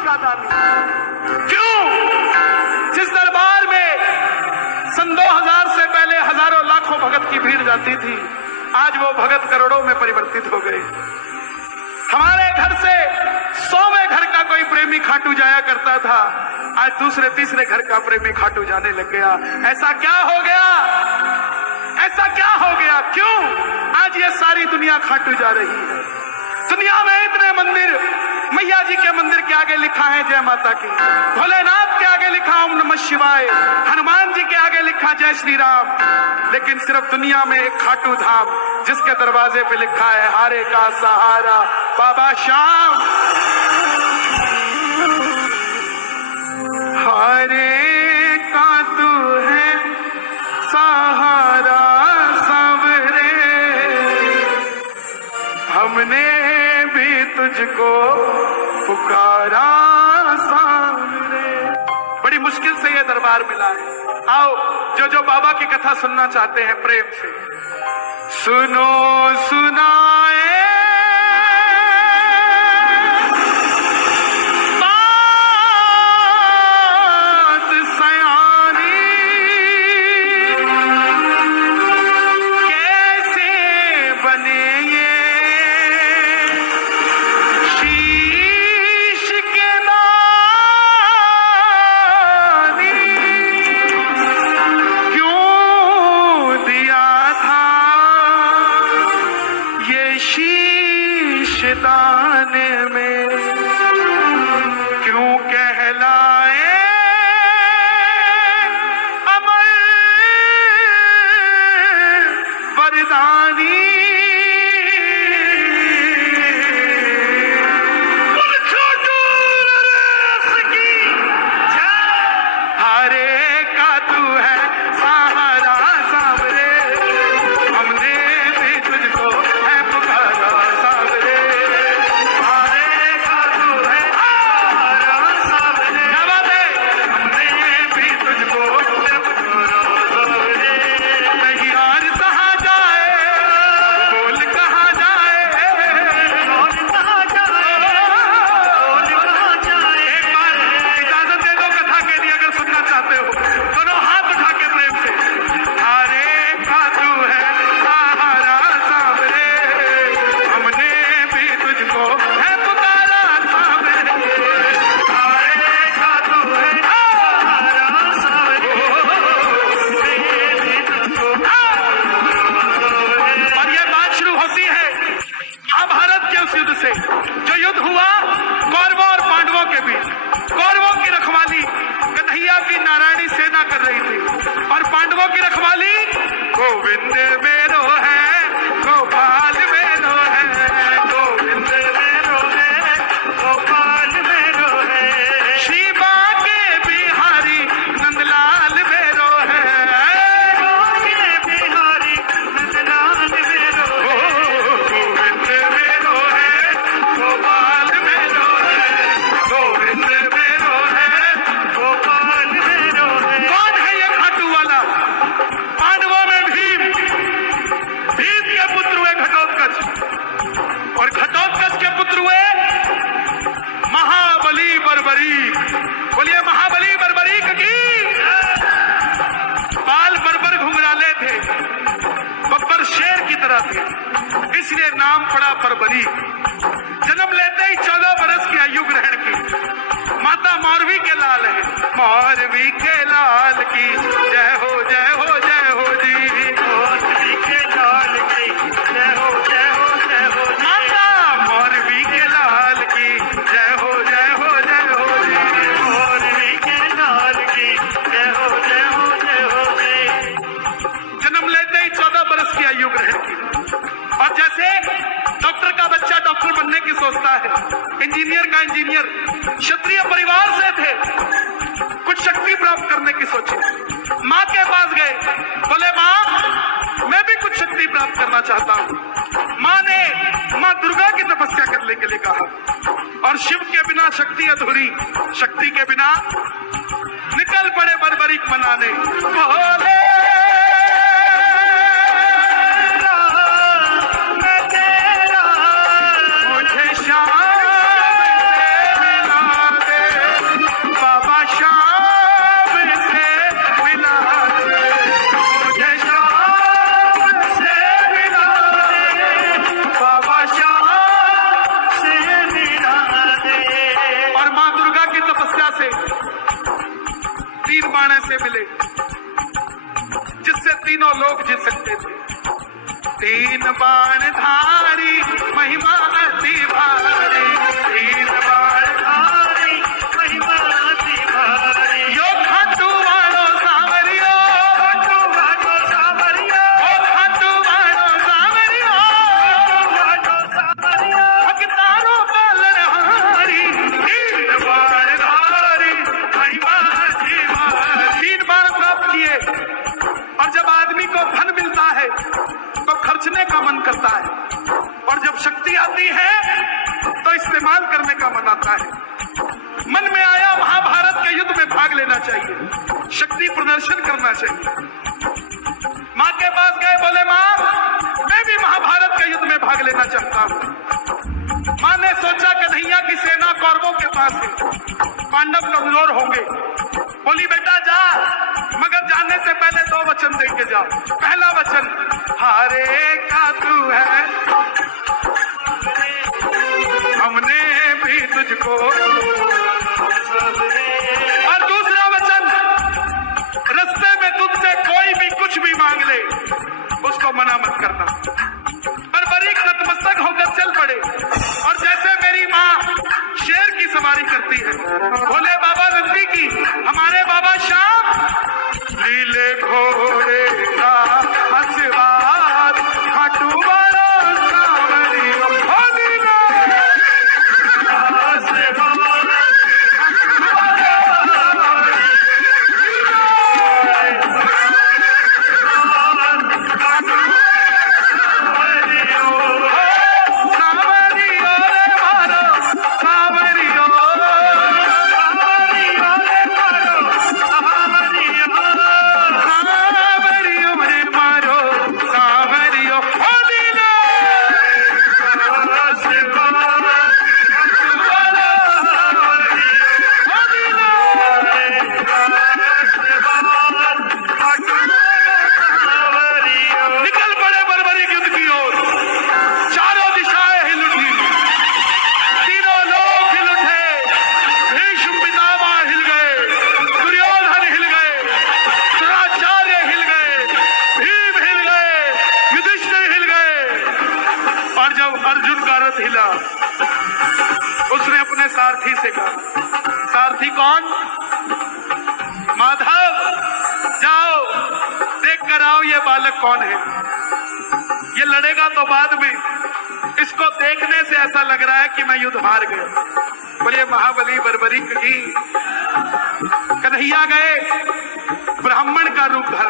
का दानी। क्यों? जिस दरबार में सन 2000 से पहले हजारों लाखों भगत की भीड़ जाती थी, आज वो भगत करोड़ों में परिवर्तित हो गए। हमारे घर से 100वें घर का कोई प्रेमी खाटू जाया करता था, आज दूसरे तीसरे घर का प्रेमी खाटू जाने लग गया। ऐसा क्या हो गया? ऐसा क्या हो गया? क्यों आज ये सारी दुनिया खाटू जा रही है? दुनिया में इतने मंदिर, मैया जी के मंदिर के आगे लिखा है जय माता की, भोलेनाथ के आगे लिखा ओम नमः शिवाय, हनुमान जी के आगे लिखा जय श्री राम, लेकिन सिर्फ दुनिया में एक खाटू धाम जिसके दरवाजे पे लिखा है हारे का सहारा बाबा श्याम। हारे का तू है सहारा सबरे, हमने भी तुझको पुकारा सामने। बड़ी मुश्किल से ये दरबार मिला है। आओ जो जो बाबा की कथा सुनना चाहते हैं प्रेम से सुनो सुनाए बात सयानी, कैसे बने ये शीश के दानी, क्यों दिया था ये शीश दाने में, क्यों कहलाए अमर वरदानी। हारे का तू है सहारा सावरे, हमने भी तुझको है पुकारा सावरे। हारे का तू है सहारा सावरे, क्या बात है? हमने भी तुझको है पुकारा सावरे। नहीं और कहाँ जाए, बोल कहाँ जाए, बोल कहाँ जाए, बोल कहाँ जाए। एक बार इजाजत दे दो कथा के लिए, अगर सुनना चाहते हो दोनों हाथ उठा के प्रेम से। हारे का तू है सहारा सावरे, हमने भी तुझको है पुकारा सावरे। हारे का तू है सहारा सावरे, हमने भी तुझको। और ये बात शुरू होती है महाभारत के उस युद्ध से, जो युद्ध हुआ कौरवों और पांडवों के बीच। कौरवों की रखवाली कन्हैया की नारायणी सेना कर रही थी, और पांडवों की रखवाली गोविंद मेरो है, गोपाल मेरो है, गोविंद मेरो है, गोपाल मेरो है, श्री बांके बिहारी नंदलाल मेरो है, बांके बिहारी नंदलाल मेरो है, गोविंद मेरो है, गोपाल मेरो है, गोविंद मेरो है, गोपाल मेरो है। कौन है ये खाटू वाला? पांडवों में भीम, भीम के पुत्र हुए घटोत्कच, और घटोत्कच के पुत्र हुए महाबली बर्बरीक। बोलिए महाबली बर्बरीक की। बाल बर्बर घुंघराले थे, बब्बर शेर की तरह थे, इसलिए नाम पड़ा बर्बरीक। जन्म लेते ही 14 बरस की आयु ग्रहण की। माता मौरवी के लाल है, मौरवी के लाल की जय हो जय हो जय हो जी, मौरवी के लाल की जय हो जय हो जय हो जी, माता मौरवी के लाल की जय हो जय हो जय हो जी, मौरवी के लाल की जय हो जय हो जय हो जी। जन्म लेते ही 14 बरस की आयु ग्रहण की। और जैसे डॉक्टर का बच्चा डॉक्टर बनने की सोचता है, इंजीनियर का इंजीनियर, क्षत्रिय परिवार से थे, कुछ शक्ति प्राप्त करने की सोची। माँ के पास गए, बोले माँ मैं भी कुछ शक्ति प्राप्त करना चाहता हूँ। माँ ने माँ दुर्गा की तपस्या करने के लिए कहा, और शिव के बिना शक्ति अधूरी, शक्ति के बिना निकल पड़े बर्बरीक मनाने। भोले मैं तेरा, मुझे शाम से मिला दे, तीन बाण धारी महिमा अति भारी, तीन बाण धारी महिमा अति भारी। यो खाटू वालो सांवरियो, खाटू वालो सांवरियो, ओ खाटू वालो सांवरियो, खाटू वालो सांवरियो, भक्तारो पालनहारी, तीन बाण धारी महिमा अति भारी। तीन बाण प्राप्त किए और जब आदमी को धन मिलता है तो खर्चने का मन करता है, और जब शक्ति आती है तो इस्तेमाल करने का मन आता है। मन में आया महाभारत के युद्ध में भाग लेना चाहिए, शक्ति प्रदर्शन करना चाहिए। माँ के पास गए, बोले माँ मैं भी महाभारत के युद्ध में भाग लेना चाहता हूँ। माँ ने सोचा कन्हैया की सेना कौरवों के पास है, पांडव कमजोर होंगे। बोली बेटा जा, मगर जाने से पहले दो वचन दे के जाओ। पहला वचन, हारे का तू है, हमने भी तुझको, और दूसरा वचन, रास्ते में तुझसे कोई भी कुछ भी मांग ले उसको मना मत करना। बर्बरीक नतमस्तक होकर चल पड़े, और जैसे मेरी माँ शेर की सवारी करती है, बोले बाबा नजदीकी हमारे बाबा श्याम लीले घोड़े का आशीर्वाद, खाटू वाला सांवरियो, हो लीला हिला। उसने अपने सारथी से कहा, सारथी कौन? माधव, जाओ देख कर आओ ये बालक कौन है। ये लड़ेगा तो बाद में, इसको देखने से ऐसा लग रहा है कि मैं युद्ध हार गया। बोले महाबली बर्बरीक की। कन्हैया गए, ब्राह्मण का रूप धारण